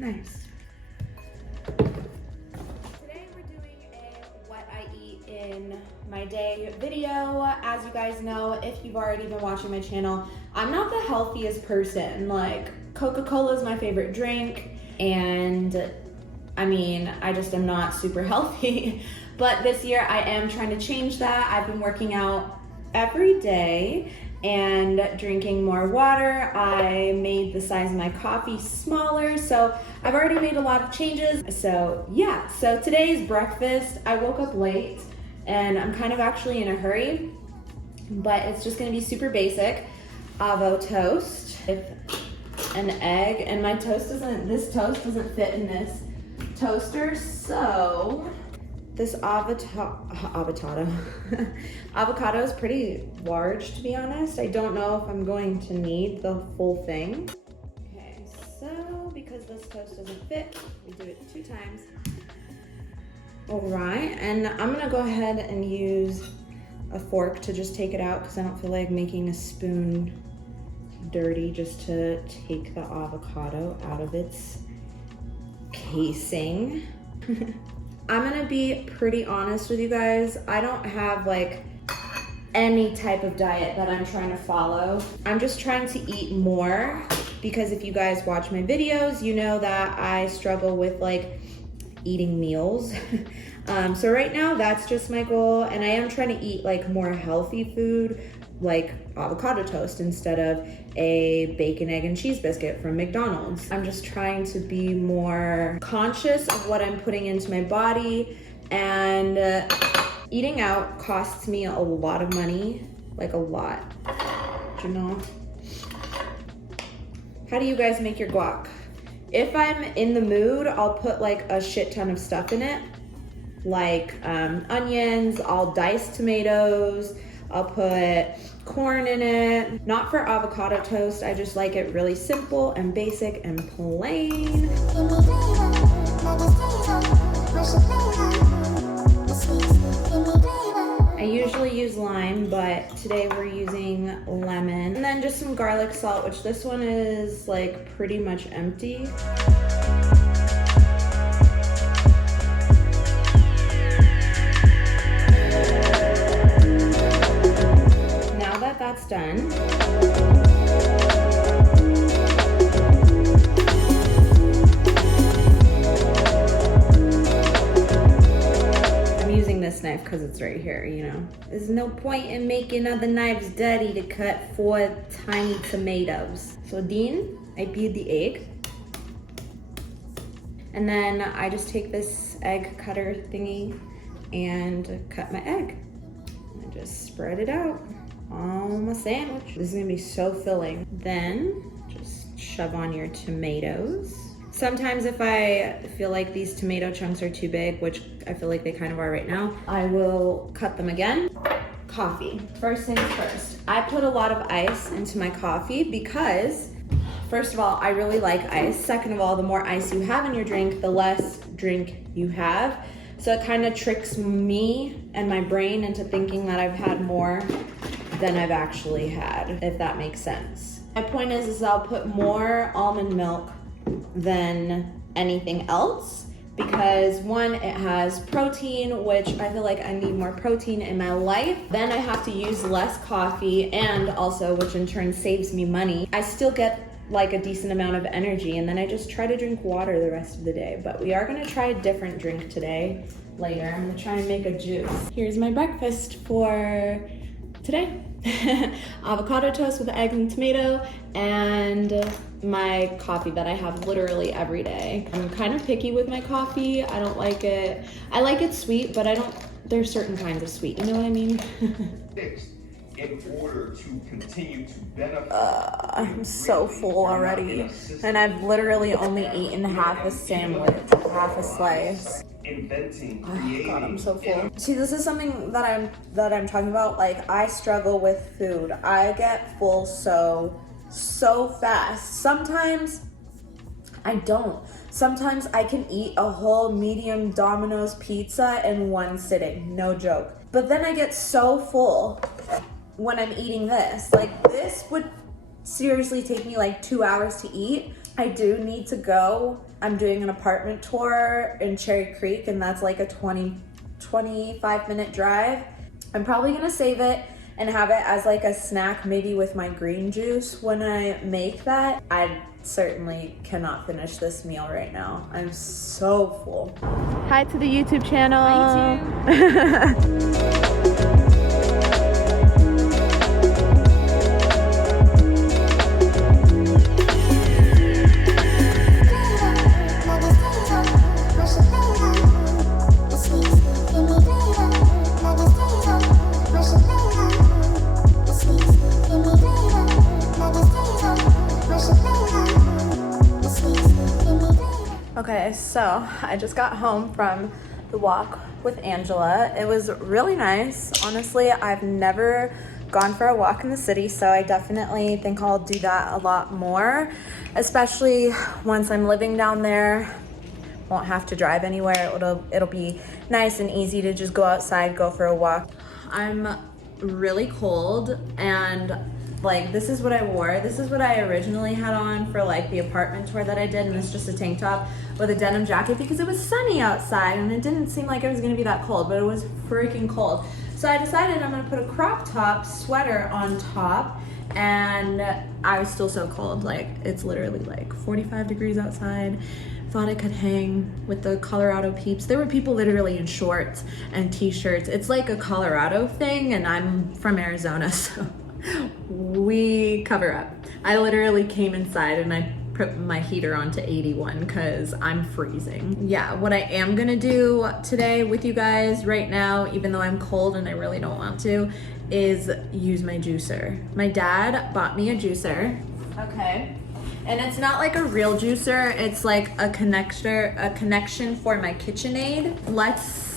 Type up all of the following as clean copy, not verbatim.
Nice. Today we're doing a what I eat in my day video. As you guys know, if you've already been watching my channel, I'm not the healthiest person. Like, Coca-Cola is my favorite drink, and I mean, I just am not super healthy. But this year I am trying to change that. I've been working out every day and drinking more water. I made the size of my coffee smaller, so I've already made a lot of changes. So yeah, so today's breakfast, I woke up late and I'm kind of actually in a hurry, but it's just gonna be super basic. Avocado toast with an egg, and my this toast doesn't fit in this toaster, so this avocado is pretty large, to be honest. I don't know if I'm going to need the full thing. Okay, so because this toast doesn't fit, we do it 2 times. All right, and I'm gonna go ahead and use a fork to just take it out because I don't feel like making a spoon dirty just to take the avocado out of its casing. I'm gonna be pretty honest with you guys. I don't have like any type of diet that I'm trying to follow. I'm just trying to eat more because if you guys watch my videos, you know that I struggle with like eating meals. So right now that's just my goal, and I am trying to eat like more healthy food, like avocado toast instead of a bacon, egg, and cheese biscuit from McDonald's. I'm just trying to be more conscious of what I'm putting into my body, and eating out costs me a lot of money, like a lot, you know? How do you guys make your guac? If I'm in the mood, I'll put like a shit ton of stuff in it, like onions, I'll dice tomatoes, I'll put corn in it. Not for avocado toast, I just like it really simple and basic and plain. I usually use lime, but today we're using lemon. And then just some garlic salt, which this one is like pretty much empty. That's done. I'm using this knife because it's right here, you know. There's no point in making other knives dirty to cut 4 tiny tomatoes. So then I peel the egg. And then I just take this egg cutter thingy and cut my egg. I just spread it out on my sandwich. This is gonna be so filling. Then just shove on your tomatoes. Sometimes if I feel like these tomato chunks are too big, which I feel like they kind of are right now, I will cut them again. Coffee. First things first, I put a lot of ice into my coffee because, first of all, I really like ice. Second of all, the more ice you have in your drink, the less drink you have. So it kind of tricks me and my brain into thinking that I've had more than I've actually had, if that makes sense. My point is I'll put more almond milk than anything else because one, it has protein, which I feel like I need more protein in my life. Then I have to use less coffee, and also, which in turn saves me money. I still get like a decent amount of energy, and then I just try to drink water the rest of the day. But we are gonna try a different drink today, later. I'm gonna try and make a juice. Here's my breakfast for today. Avocado toast with egg and tomato, and my coffee that I have literally every day. I'm kind of picky with my coffee. I don't like it. I like it sweet, but there's certain kinds of sweet, you know what I mean? In order to continue to benefit. I'm so full already, and I've literally only eaten half a sandwich, half a slice. Inventing, Oh God, I'm so full. See, this is something that I'm talking about. Like, I struggle with food. I get full so fast. Sometimes I don't. Sometimes I can eat a whole medium Domino's pizza in one sitting, no joke. But then I get so full when I'm eating this. Like, this would seriously take me like 2 hours to eat. I do need to go I'm doing an apartment tour in Cherry Creek, and that's like a 25-minute drive. I'm probably gonna save it and have it as like a snack, maybe with my green juice when I make that. I certainly cannot finish this meal right now. I'm so full. Hi to the YouTube channel. Hi, YouTube. Okay, so I just got home from the walk with Angela. It was really nice. Honestly, I've never gone for a walk in the city, so I definitely think I'll do that a lot more, especially once I'm living down there. Won't have to drive anywhere. It'll be nice and easy to just go outside, go for a walk. I'm really cold, and like, this is what I wore. This is what I originally had on for like the apartment tour that I did, and it's just a tank top with a denim jacket because it was sunny outside and it didn't seem like it was gonna be that cold, but it was freaking cold. So I decided I'm gonna put a crop top sweater on top, and I was still so cold. Like, it's literally like 45 degrees outside. Thought I could hang with the Colorado peeps. There were people literally in shorts and t-shirts. It's like a Colorado thing, and I'm from Arizona, so we cover up. I literally came inside and I put my heater on to 81 because I'm freezing. Yeah, what I am gonna do today with you guys right now, even though I'm cold and I really don't want to, is use my juicer. My dad bought me a juicer. Okay. And it's not like a real juicer, it's like a connection for my KitchenAid. Let's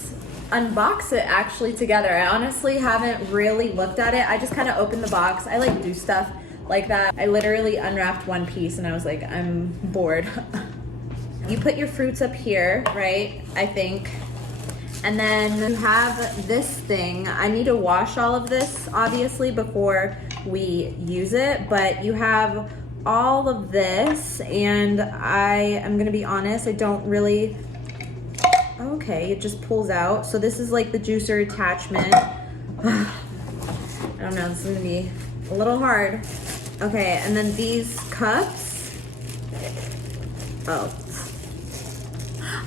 unbox it actually together. I honestly haven't really looked at it. I just kind of opened the box. I like do stuff like that. I literally unwrapped one piece and I was like, I'm bored. You put your fruits up here, right? I think. And then you have this thing. I need to wash all of this obviously before we use it, but you have all of this, and I am gonna be honest, I don't really, okay, it just pulls out. So this is like the juicer attachment. I don't know, this is gonna be a little hard. Okay, and then these cups. Oh.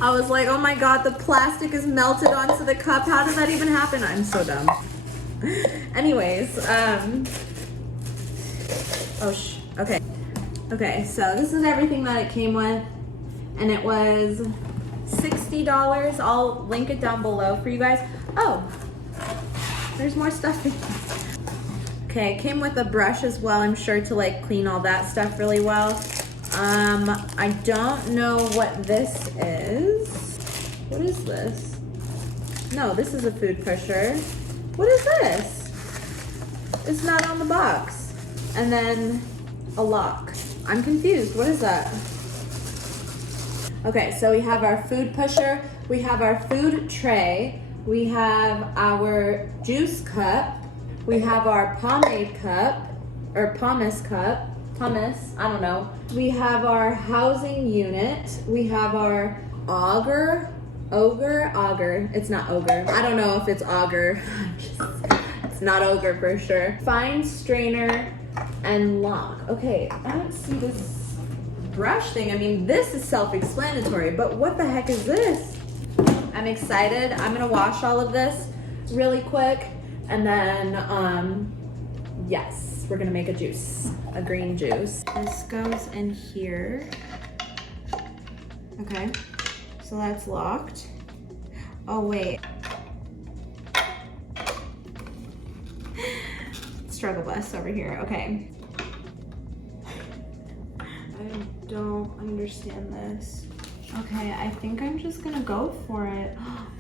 I was like, oh my God, the plastic is melted onto the cup. How did that even happen? I'm so dumb. Anyways, okay. Okay, so this is everything that it came with, and it was $60. I'll link it down below for you guys. Oh, there's more stuff in here. Okay, it came with a brush as well, I'm sure, to like clean all that stuff really well. I don't know what this is. What is this? No, this is a food pusher. What is this? It's not on the box. And then a lock. I'm confused. What is that? Okay, so we have our food pusher, we have our food tray, we have our juice cup, we have our pomade cup, or pumice cup, pumice, I don't know. We have our housing unit, we have our auger, it's not ogre. I don't know if it's auger. It's not ogre for sure. Fine strainer and lock. Okay, I don't see this brush thing. I mean, this is self-explanatory, but what the heck is this? I'm excited. I'm gonna wash all of this really quick, and then, yes, we're gonna make a juice, a green juice. This goes in here. Okay, so that's locked. Oh, wait. Struggle bus over here, okay. I don't understand this. Okay, I think I'm just gonna go for it.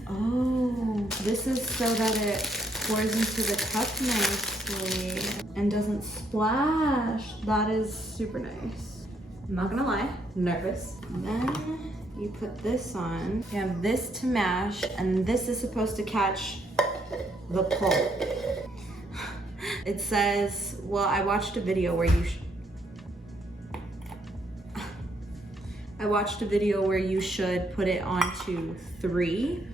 Oh, this is so that it pours into the cup nicely and doesn't splash. That is super nice. I'm not gonna lie, I'm nervous. And then you put this on. You have this to mash, and this is supposed to catch the pulp. It says, well, I watched a video where you I watched a video where you should put it onto 3.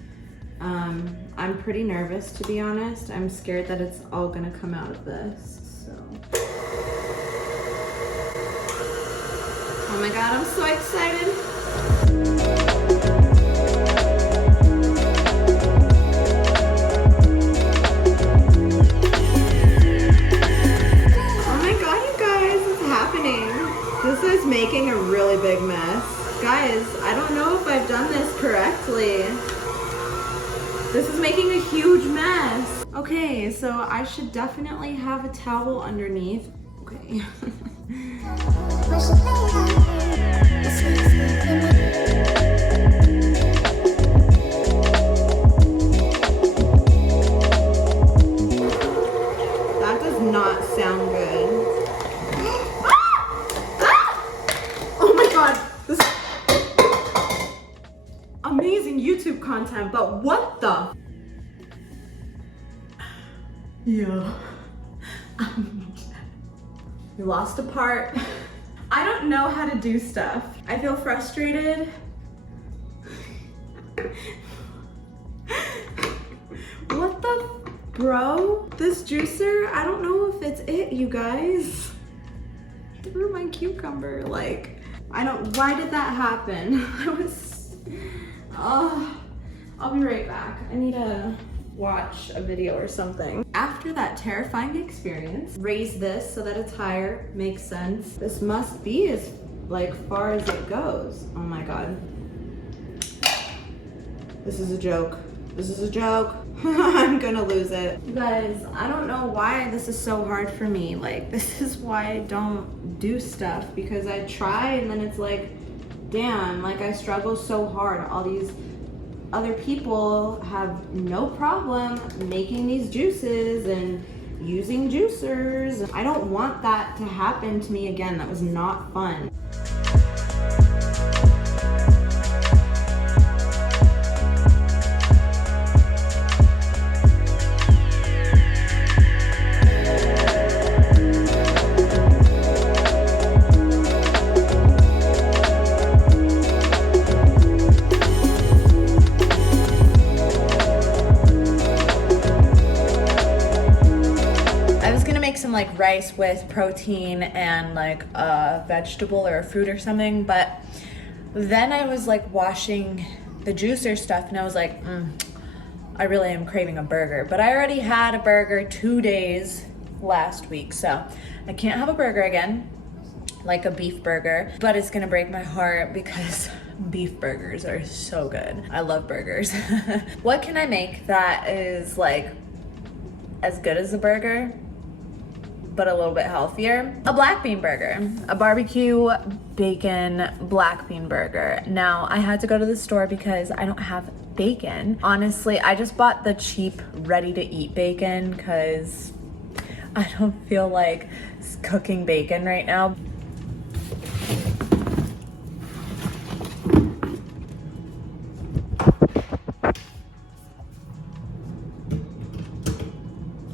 I'm pretty nervous, to be honest. I'm scared that it's all gonna come out of this, so. Oh my God, I'm so excited. Oh my God, you guys, it's happening. This is making a really big mess. Guys, I don't know if I've done this correctly. This is making a huge mess. Okay, so I should definitely have a towel underneath. Okay. That does not sound good. Oh my God, this is amazing YouTube content, but what the? Yeah. We lost a part. I don't know how to do stuff. I feel frustrated. What the, bro? This juicer, I don't know if it's it, you guys. Threw my cucumber, like, why did that happen? I'll be right back. I need to watch a video or something. After that terrifying experience, raise this so that it's higher, makes sense. This must be as far as it goes. Oh my God. This is a joke. This is a joke. I'm gonna lose it. You guys, I don't know why this is so hard for me. This is why I don't do stuff, because I try and then it's like, damn, I struggle so hard. All these other people have no problem making these juices and using juicers. I don't want that to happen to me again. That was not fun. Some rice with protein and a vegetable or a fruit or something, but then I was washing the juicer stuff and I was like, I really am craving a burger, but I already had a burger 2 days last week, so I can't have a burger again, like a beef burger, but it's gonna break my heart because beef burgers are so good. I love burgers. What can I make that is as good as a burger but a little bit healthier? A black bean burger, a barbecue bacon black bean burger. Now, I had to go to the store because I don't have bacon. Honestly, I just bought the cheap ready to eat bacon because I don't feel like cooking bacon right now.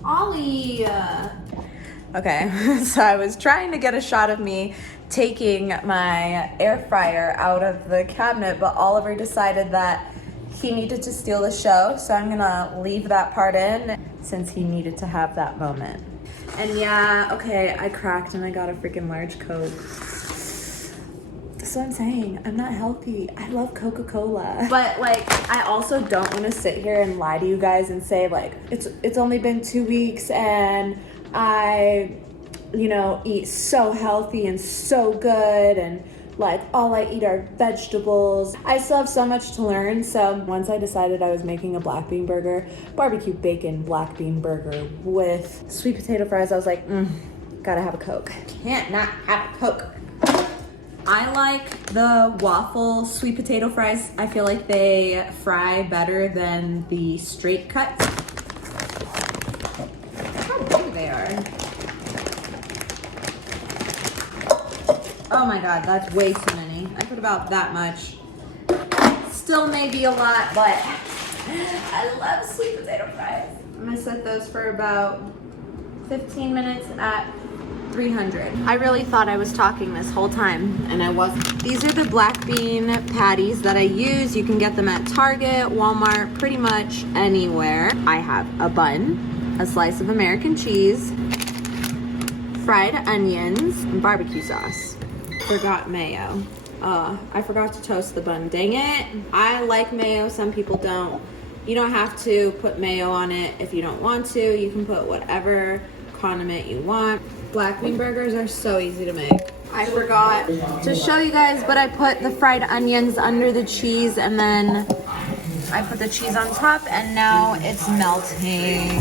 Ollie! Okay, so I was trying to get a shot of me taking my air fryer out of the cabinet, but Oliver decided that he needed to steal the show, so I'm gonna leave that part in since he needed to have that moment. And yeah, okay, I cracked and I got a freaking large Coke. That's what I'm saying, I'm not healthy. I love Coca-Cola. But I also don't wanna sit here and lie to you guys and say it's only been 2 weeks and I, eat so healthy and so good and all I eat are vegetables. I still have so much to learn, so once I decided I was making a black bean burger, barbecue bacon black bean burger with sweet potato fries, I was like, gotta have a Coke. Can't not have a Coke. I like the waffle sweet potato fries. I feel like they fry better than the straight cuts. How big they are. Oh my God, that's way too many. I put about that much. Still may be a lot, but I love sweet potato fries. I'm gonna set those for about 15 minutes at 300. I really thought I was talking this whole time, and I wasn't. These are the black bean patties that I use. You can get them at Target, Walmart, pretty much anywhere. I have a bun, a slice of American cheese, fried onions, and barbecue sauce. Forgot mayo. I forgot to toast the bun, dang it. I like mayo, some people don't. You don't have to put mayo on it if you don't want to. You can put whatever condiment you want. Black bean burgers are so easy to make. I forgot to show you guys, but I put the fried onions under the cheese and then I put the cheese on top and now it's melting.